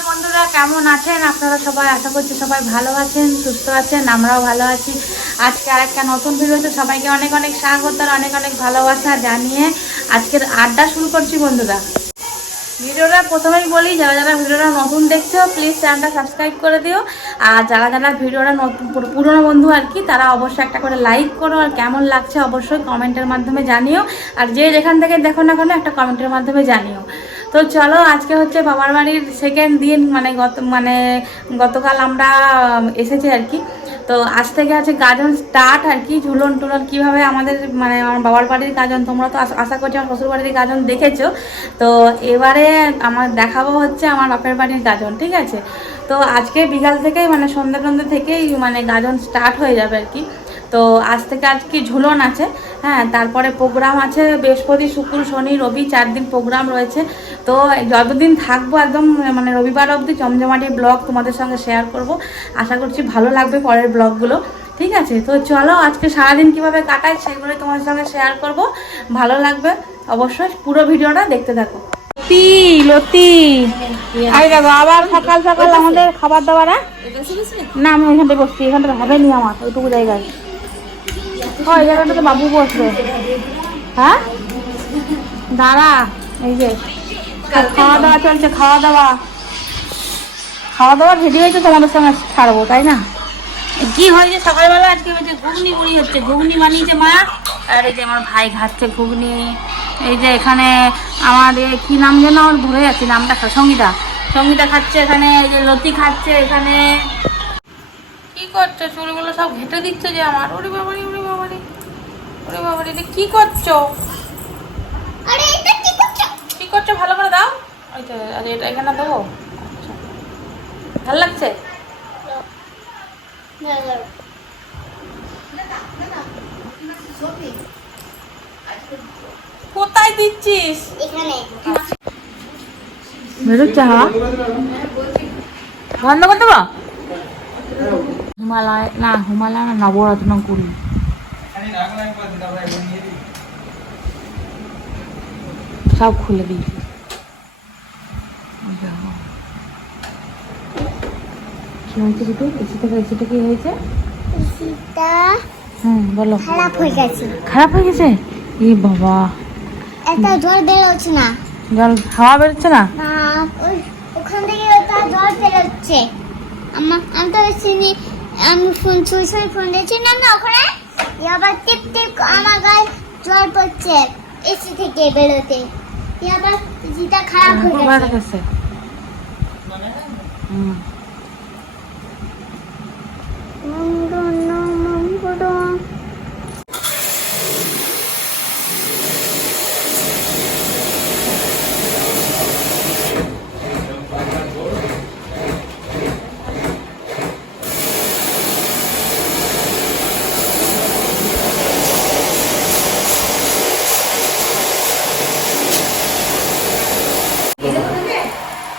সকাল বন্ধুরা, কেমন আছেন? আপনারা সবাই আশা করছি সবাই ভালো আছেন, সুস্থ আছেন, আমরাও ভালো আছি। আজকে আর একটা নতুন ভিডিওতে সবাইকে অনেক অনেক স্বাগত আর অনেক অনেক ভালোবাসা জানিয়ে আজকের আড্ডা শুরু করছি বন্ধুরা। ভিডিওটা প্রথমেই বলি, যারা যারা ভিডিওটা নতুন দেখছ প্লিজ চ্যানেলটা সাবস্ক্রাইব করে দিও। আর যারা যারা ভিডিওটা নতুন, পুর- পুরনো বন্ধু আর কি, তারা অবশ্যই একটা করে লাইক করো, আর কেমন লাগছে অবশ্যই কমেন্টের মাধ্যমে জানিও। আর যে যেখান থেকে দেখো না কেন, একটা কমেন্টের মাধ্যমে জানিও। তো চলো, আজকে হচ্ছে বাবার বাড়ির সেকেন্ড দিন মানে গত মানে গতকাল আমরা এসেছি আর কি। তো আজ থেকে আছে গাজন স্টার্ট আর কি, ঝুলন টুলন কীভাবে আমাদের মানে আমার বাবার বাড়ির গাজন, তোমরা তো আশা- করছি আমার শ্বশুর বাড়ির গাজন দেখেছ। তো এবারে আমার দেখাবো হচ্ছে আমার বাপের বাড়ির গাজন, ঠিক আছে? তো আজকে বিকাল থেকেই মানে সন্ধ্যে সন্ধ্যে থেকেই মানে গাজন স্টার্ট হয়ে যাবে আর কি। তো আজ থেকে আজকে ঝুলন আছে? হ্যাঁ তারপরে প্রোগ্রাম আছে বৃহস্পতি শুক্র শনি রবি চার দিন প্রোগ্রাম রয়েছে। তো যতদিন থাকব একদম মানে রবিবার অবধি জমজমাটি ব্লগ তোমাদের সঙ্গে শেয়ার করব। আশা করছি ভালো লাগবে পরের ব্লগগুলো। ঠিক আছে? তো চলো আজকে সারাদিন কীভাবে কাটাই সেগুলো তোমাদের সঙ্গে শেয়ার করব। ভালো লাগবে অবশ্যই পুরো ভিডিওটা দেখতে থাকো। লতি লতি। আরে দেখো আবার সকাল সকাল আমাদের খাবার দাবার হ্যাঁ? না আমি ওইখানটায় বসছি এখানটা হবে নি আমার ওইটুকু জায়গায়। ও জায়গাটাতে বাবু বসবে। হ্যাঁ? দাঁড়া, এই যে খাওয়া দাওয়া চলছে খাওয়া দাওয়া খাওয়া দাওয়া রেডি হয়েছে তোমাদের সঙ্গে, ছাড়বো, তাই না? কি হয়েছে? সকালবেলা আজকে হচ্ছে ঘুগনি মুড়ি হচ্ছে, ঘুগনি বানিয়েছে মা। আর এই যে আমার ভাই খাচ্ছে ঘুগনি। এই যে এখানে আমার কি নাম যেন? আমার ভুলে যাচ্ছি, নামটা সঙ্গীতা। সঙ্গীতা খাচ্ছে এখানে, এই যে লতি খাচ্ছে এখানে। কি করছ? চুলগুলো সব ঘেটে দিচ্ছে যে আমার? ওরে বাবারি ওরে বাবারি। ওরে বাবারি এটা কি করছ? আরে এটা কি করছ? কি করছ? ভালো করে দাও। ওই তো আরে এটা এখানে দেবো। ভালো লাগছে? কোথায় দিচ্ছিস? এখানে। বেরোচ্ছে বন্ধ করে দেবো? হিমালয় না হিমালয় না নবরত্ন কুড়ি। সব খুলে দিয়েছি কি হয়েছে দুটো এসি এসিটা কি হয়েছে? শীতটা হুম বলো। খারাপ হয়ে গেছে। খারাপ হয়ে গেছে? এ বাবা। একটা জল বেরোচ্ছে না। জল হাওয়া বেরোচ্ছে না? না ওখান থেকে জল বেরোচ্ছে আমার আমি তো চিনি আমি ফোন ছুঁই ছুঁই ফোন দিয়েছিলাম না ওখানে আবার টিপ টিপ আমার গায়ে জল পড়ছে এসি থেকে বেরোতে। আবার জিটা খারাপ হয়ে গেছে। হুম।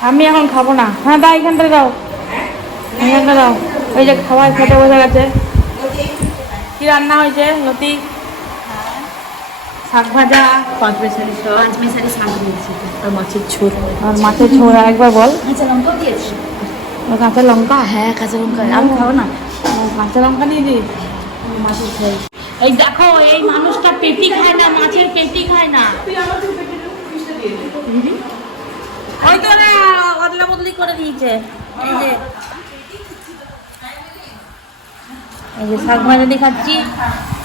আমি এখন খাব না। হ্যাঁ দাও এখানটা দাও। এখানটা দাও। ওই যে খাবার খেতে বসে গেছে। কি রান্না হয়েছে লতি? শাক ভাজা। পাঁচ মিশালি পাঁচ মিশালি শাক দিয়েছি। আর মাছের ঝোল। আর মাছের ঝোল একবার বল। কাঁচা লঙ্কা দিয়েছি। কাঁচা লঙ্কা? হ্যাঁ কাঁচা লঙ্কা। আমি খাব না। কাঁচা লঙ্কা দিস মাছের ঝোল। এই দেখো এই মানুষটা পেটি খায় না মাছের পেটি খায় না। তো রে অদলা বদলি করে দিয়েছে। এই যে। এই যে শাক ভাজা খাচ্ছি।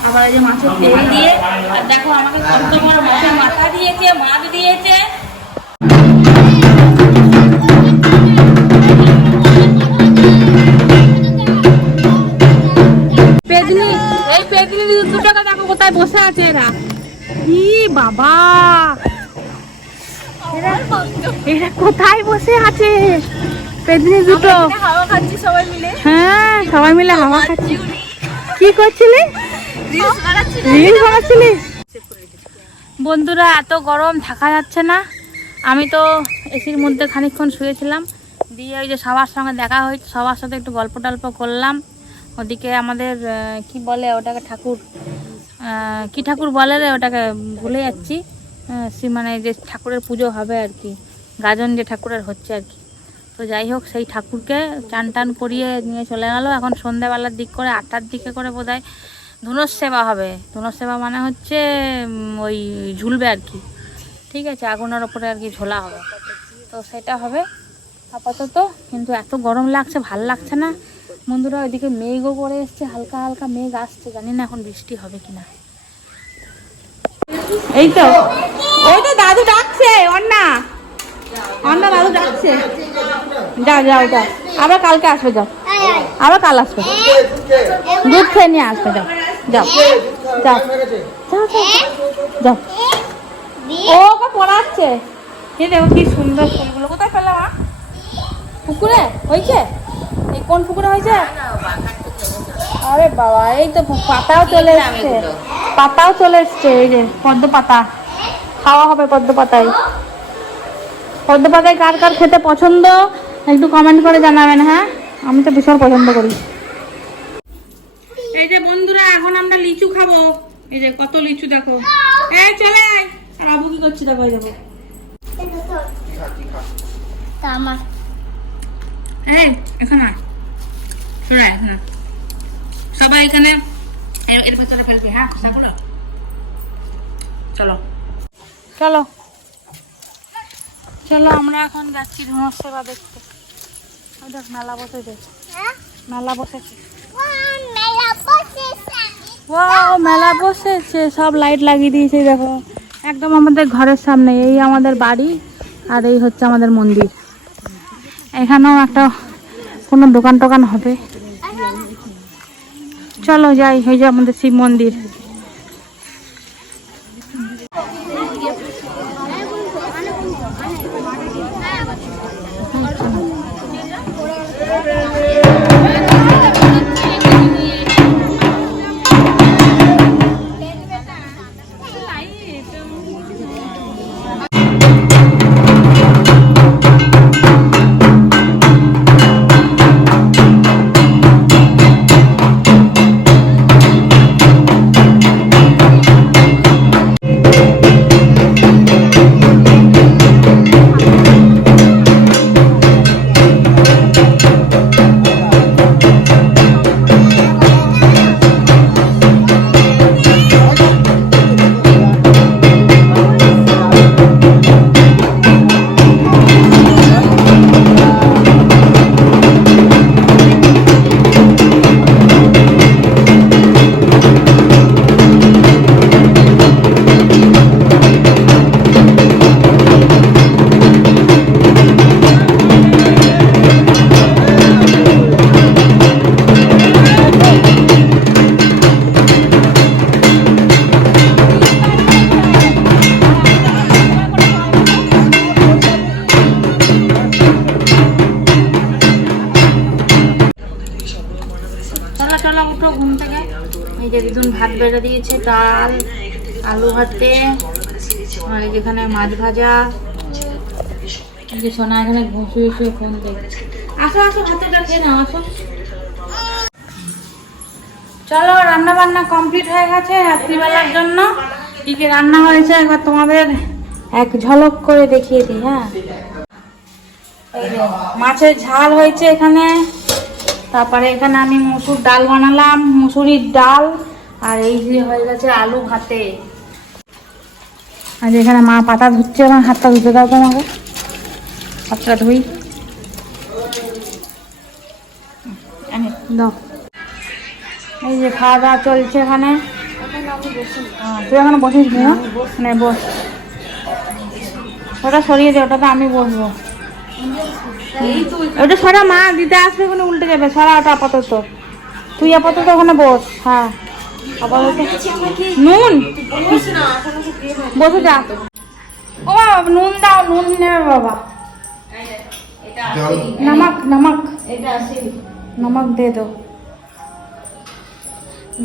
আবার এই যে মাছের তেল দিয়ে। আর দেখো আমাকে কত বড় মাছের মাথা দিয়েছে মাছ দিয়েছে। পেদনি এই পেদনি দু টাকা দেখো কোথায় বসে আছে এরা। ই বাবা! এরা কোথায় বসে আছে? পেদনি দুটো। হাওয়া খাচ্ছি সবাই মিলে। হ্যাঁ সবাই মিলে হাওয়া খাচ্ছি। কি করছিলি? রিল বানাচ্ছিলি? বন্ধুরা এত গরম থাকা যাচ্ছে না। আমি তো এসির মধ্যে খানিকক্ষণ শুয়েছিলাম। দিয়ে ওই যে সবার সঙ্গে দেখা হয়েছে সবার সাথে একটু গল্প টল্প করলাম। ওদিকে আমাদের কি বলে ওটাকে ঠাকুর? আহ, কি ঠাকুর বলে রে ওটাকে ভুলে যাচ্ছি। সে মানে যে ঠাকুরের পুজো হবে আর কি, গাজন যে ঠাকুরের হচ্ছে আর কি। তো যাই হোক, সেই ঠাকুরকে চান টান করিয়ে নিয়ে চলে গেল। এখন সন্ধ্যাবেলার দিক করে, আটটার দিকে করে বোধ হয় ধনুষ সেবা হবে। ধনুষ সেবা মানে হচ্ছে ওই ঝুলবে আর কি। ঠিক আছে, আগুনের ওপরে আর কি ঝোলা হবে। তো সেটা হবে আপাতত, কিন্তু এত গরম লাগছে, ভালো লাগছে না। বন্ধুরা, ওইদিকে মেঘও করে এসছে, হালকা হালকা মেঘ আসছে। জানি না এখন বৃষ্টি হবে কিনা। এই তো। দাদু ডাকছে, অন্না। অন্না দাদু ডাকছে। যাও যাও যাও। আবার কালকে আসবে, যাও। আবার কাল আসবে। দুধ খেয়ে নিয়ে আসবে, যাও। যাও। যাও। যাও যাও ও ওকে পড়াচ্ছে। এই দেখো কি সুন্দর ফুলগুলো। কোথায় পেলাম পুকুরে? হয়েছে? এই কোন পুকুরে হয়েছে? আরে বাবা, এই তো পাতাও চলে এসছে। পাতাও চলে এসছে, এই যে, পদ্ম পাতা। খাওয়া হবে পদ্ম পাতায় পদ্ম পাতায় কার কার খেতে পছন্দ, একটু কমেন্ট করে জানাবেন হ্যাঁ? আমি তো ভীষণ পছন্দ করি। এই যে বন্ধুরা, এখন আমরা লিচু খাব। এই যে কত লিচু দেখো। এই, চলে আয়। আর আবু কি করছে দেখো দেখো। এখানে সবাই এখানে এর ভেতরে ফেলবে হ্যাঁ? চলো। চলো। চলো, আমরা এখন যাচ্ছি ধনুষ সেবা দেখতে। ওই দেখ, মেলা বসেছে হ্যাঁ মেলা বসেছে ওয়ান মেলা বসেছে সব লাইট লাগিয়ে দিয়েছে, দেখো। একদম আমাদের ঘরের সামনে, এই আমাদের বাড়ি আর এই হচ্ছে আমাদের মন্দির। এখানেও একটা কোনো দোকান টোকান হবে। চলো, যাই, এই যে আমাদের শিব মন্দির। যে দিদুন ভাত বেড়ে দিয়েছে, ডাল, আলু ভাতে, আর যেখানে মাছ ভাজা। যে সোনা এখানে ঘুষে শুয়ে ফোন দেখছে আসো আসো, ভাতটা খেয়ে নাও, আসো। চলো রান্না বান্না কমপ্লিট হয়ে গেছে রাত্রিবেলার জন্য। কি কি রান্না হয়েছে একবার তোমাদের এক ঝলক করে দেখিয়ে দিই হ্যাঁ? মাছের ঝাল হয়েছে এখানে। তারপরে এখানে আমি মুসুর ডাল বানালাম, মুসুরির ডাল। আর এই যে হয়ে গেছে আলু ভাতে। আর এখানে মা পাতা ধুচ্ছে আমার হাতটা ধুতে দাও তোমাকে। হাতটা ধুই। দাও। এই যে খাওয়া দাওয়া চলছে এখানে। তুই এখানে বসিস নি? হ্যাঁ? নে বস। ওটা সরিয়ে দে ওটাতে আমি বসবো। ওটা সরা মা দিতে আসবে ওখানে উল্টে যাবে। সরা ওটা আপাতত। তুই আপাতত ওখানে বস। হ্যাঁ। নুন। বসে যা। ও বাবা, নুন দাও নুন নেবে বাবা। নমক নমক। নমক দে দো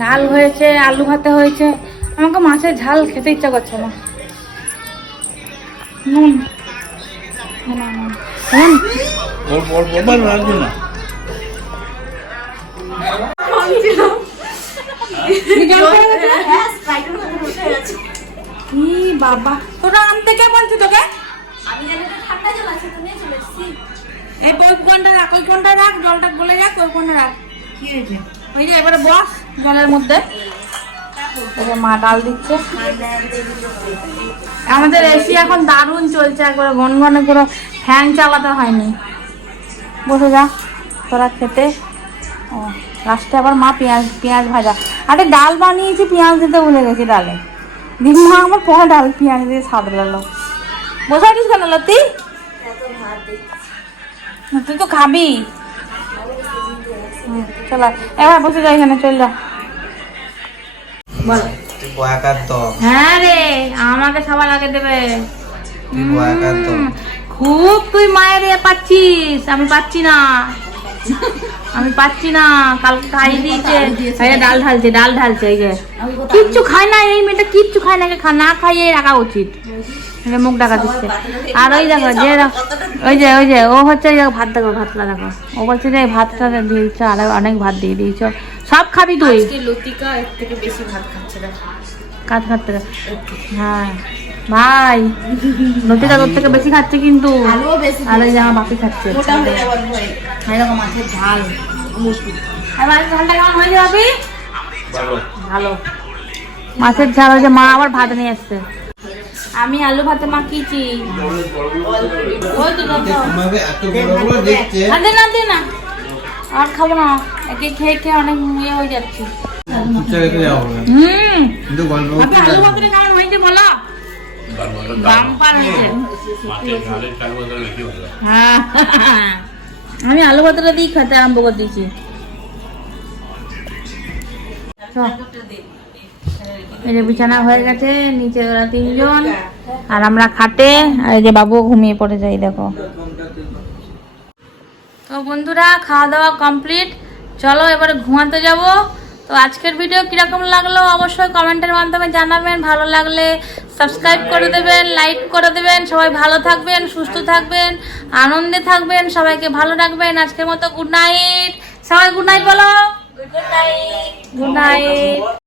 ডাল হয়েছে আলু ভাতে হয়েছে। আমাকে মাছের ঝাল খেতে ইচ্ছা করছে না। নুন। না, না, নুন ই বাবা। তোরা আনতে কে বলছি তোকে এই কোনটা রাখ ওই কোনটা রাখ জলটা গলে ওই কোনটা রাখ। কি হয়েছে? ওই যে এবারে বস জলের মধ্যে। এবার মা ডাল দিচ্ছে। আমাদের এসি এখন দারুণ চলছে একবারে ঘন ঘন করে ফ্যান চালাতে হয়নি। বসে যা তোরা খেতে। ও লাস্টে আবার মা পেঁয়াজ পেঁয়াজ ভাজা। আরে ডাল বানিয়েছি পেঁয়াজ দিতে ভুলে গেছি ডালে। দিন মা আমার পরে ডাল পেঁয়াজ দিয়ে স্বাদ লাগল বসাইছিস কেন লতি? তুই তো খাবি চল এবার বসে যাই এখানে চল যা। বল। তুই বয়াকার তো হ্যাঁ রে আমাকে সবার আগে দেবে। খুব তুই মায়ের পাচ্ছিস আমি পাচ্ছি না। আমি পাচ্ছি না কালকে খাইয়ে দিয়েছে। এই ডাল ঢালছে ডাল ঢালছে এই যে। কিচ্ছু খায় না এই মেয়েটা কিচ্ছু খায় না না খাইয়ে রাখা উচিত। মুখ ডাকা দিচ্ছে। আর ওই দেখো যে ওই যে ওই যে ও হচ্ছে ভাত দেখো ভাতটা দেখো। ও বলছে যে ভাতটা দিয়েছ আর অনেক ভাত দিয়ে দিয়েছ। সব খাবি তুই। লতিকা এর থেকে বেশি ভাত খাচ্ছে কাজ খাচ্ছে হ্যাঁ। ভাই নদীটা তোর থেকে বেশি খাচ্ছে কিন্তু। আলুও বেশি আর ওই যে আমার বাপি খাচ্ছে। হয়ে এরকম ঝাল ভালো। ভালো। মাছের ঝাল হয়েছে মা আবার ভাত নিয়ে এসছে। আমি আলু ভাতে মাখিয়েছি। না দে না দে না আর খাব না। একে খেয়ে খেয়ে অনেক ইয়ে হয়ে যাচ্ছে। হুম। আলু ভাতটা কেমন হয়েছে বলো? আমি আলু ভাতটা দিয়ে খেতে আরম্ভ করে দিয়েছি। এই যে বিছানা হয়ে গেছে, নিচে ওরা তিনজন, আর আমরা খাটে, আর এই যে বাবু ঘুমিয়ে পড়ে যাই দেখো। তো বন্ধুরা, খাওয়া দাওয়া কমপ্লিট। চলো, এবারে ঘুমাতে যাব। তো আজকের ভিডিও কীরকম লাগল, অবশ্যই কমেন্টের মাধ্যমে জানাবেন। ভালো লাগলে সাবস্ক্রাইব করে দেবেন লাইক করে দেবেন সবাই ভালো থাকবেন সুস্থ থাকবেন আনন্দে থাকবেন সবাইকে ভালো রাখবেন আজকের মতো গুড নাইট সবাই গুড নাইট বলো। Good night good night